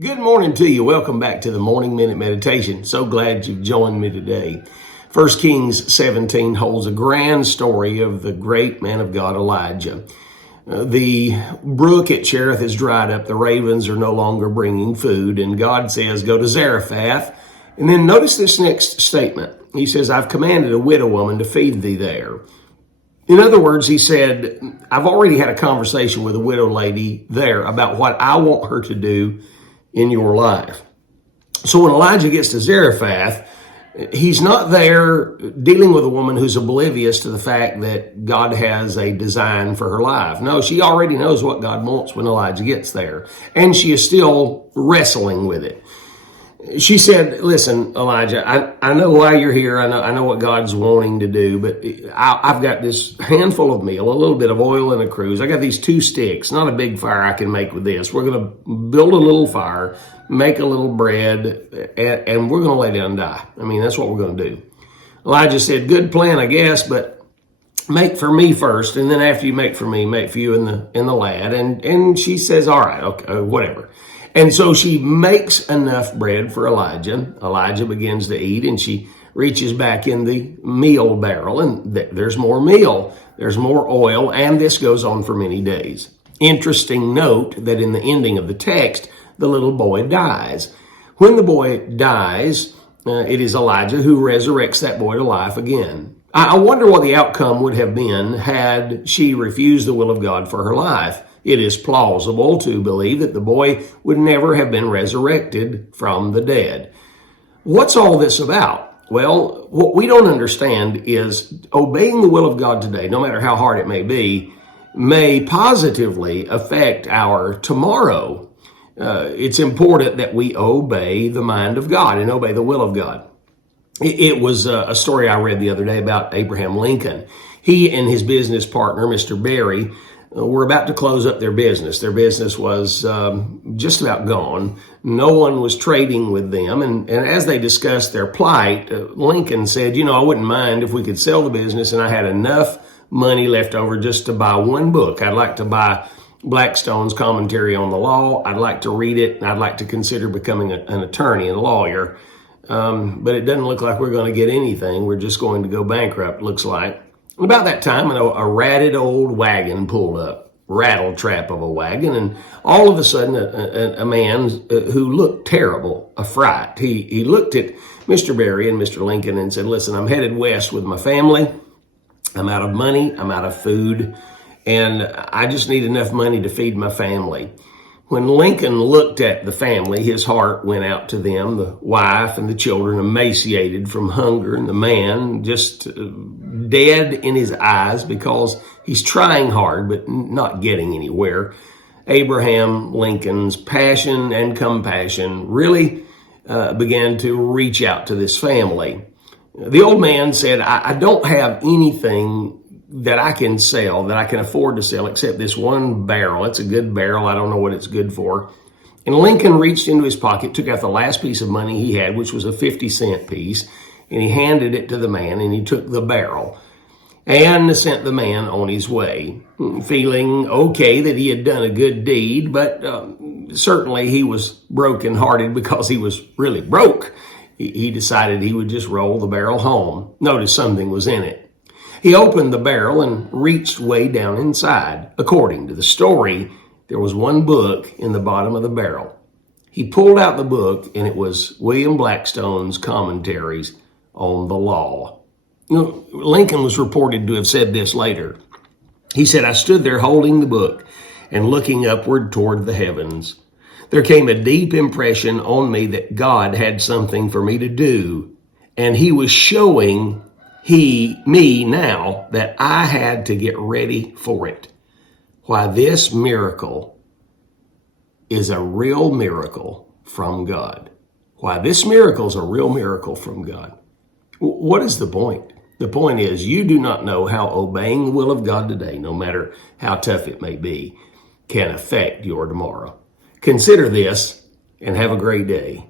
Good morning to you. Welcome back to the Morning Minute Meditation. So glad you've joined me today. 1 Kings 17 holds a grand story of the great man of God, Elijah. The brook at Cherith is dried up. The ravens are no longer bringing food. And God says, go to Zarephath. And then notice this next statement. He says, I've commanded a widow woman to feed thee there. In other words, he said, I've already had a conversation with a widow lady there about what I want her to do in your life. So when Elijah gets to Zarephath, he's not there dealing with a woman who's oblivious to the fact that God has a design for her life. No, she already knows what God wants when Elijah gets there, and she is still wrestling with it. She said, listen, Elijah, I know why you're here. I know what God's wanting to do, but I've got this handful of meal, a little bit of oil and a cruse. I got these 2 sticks, not a big fire I can make with this. We're going to build a little fire, make a little bread, and we're going to lay down and die. I mean, that's what we're going to do. Elijah said, good plan, I guess, but make for me first, and then after you make for me, make for you and the lad. And she says, all right, okay, whatever. And so she makes enough bread for Elijah. Elijah begins to eat, and she reaches back in the meal barrel, and there's more meal, there's more oil, and this goes on for many days. Interesting note that in the ending of the text, the little boy dies. When the boy dies, it is Elijah who resurrects that boy to life again. I wonder what the outcome would have been had she refused the will of God for her life. It is plausible to believe that the boy would never have been resurrected from the dead. What's all this about? Well, what we don't understand is obeying the will of God today, no matter how hard it may be, may positively affect our tomorrow. It's important that we obey the mind of God and obey the will of God. It was a story I read the other day about Abraham Lincoln. He and his business partner, Mr. Berry, were about to close up their business. Their business was just about gone. No one was trading with them. And as they discussed their plight, Lincoln said, I wouldn't mind if we could sell the business and I had enough money left over just to buy one book. I'd like to buy Blackstone's Commentary on the Law. I'd like to read it, and I'd like to consider becoming an attorney and a lawyer. But it doesn't look like we're going to get anything. We're just going to go bankrupt, looks like. About that time, a ratted old wagon pulled up, rattle trap of a wagon, and all of a sudden a man who looked terrible, a fright. He looked at Mr. Berry and Mr. Lincoln and said, listen, I'm headed west with my family. I'm out of money, I'm out of food, and I just need enough money to feed my family. When Lincoln looked at the family, his heart went out to them, the wife and the children emaciated from hunger, and the man just dead in his eyes because he's trying hard but not getting anywhere. Abraham Lincoln's passion and compassion really began to reach out to this family. The old man said, I don't have anything that I can sell, that I can afford to sell, except this one barrel. It's a good barrel. I don't know what it's good for. And Lincoln reached into his pocket, took out the last piece of money he had, which was a 50-cent piece, and he handed it to the man, and he took the barrel and sent the man on his way, feeling okay that he had done a good deed, but certainly he was brokenhearted because he was really broke. He decided he would just roll the barrel home. Notice something was in it. He opened the barrel and reached way down inside. According to the story, there was one book in the bottom of the barrel. He pulled out the book, and it was William Blackstone's Commentaries on the Law. Lincoln was reported to have said this later. He said, I stood there holding the book and looking upward toward the heavens. There came a deep impression on me that God had something for me to do, and he was showing me now that I had to get ready for it. Why, this miracle is a real miracle from God. Why, this miracle is a real miracle from God. What is the point? The point is, you do not know how obeying the will of God today, no matter how tough it may be, can affect your tomorrow. Consider this and have a great day.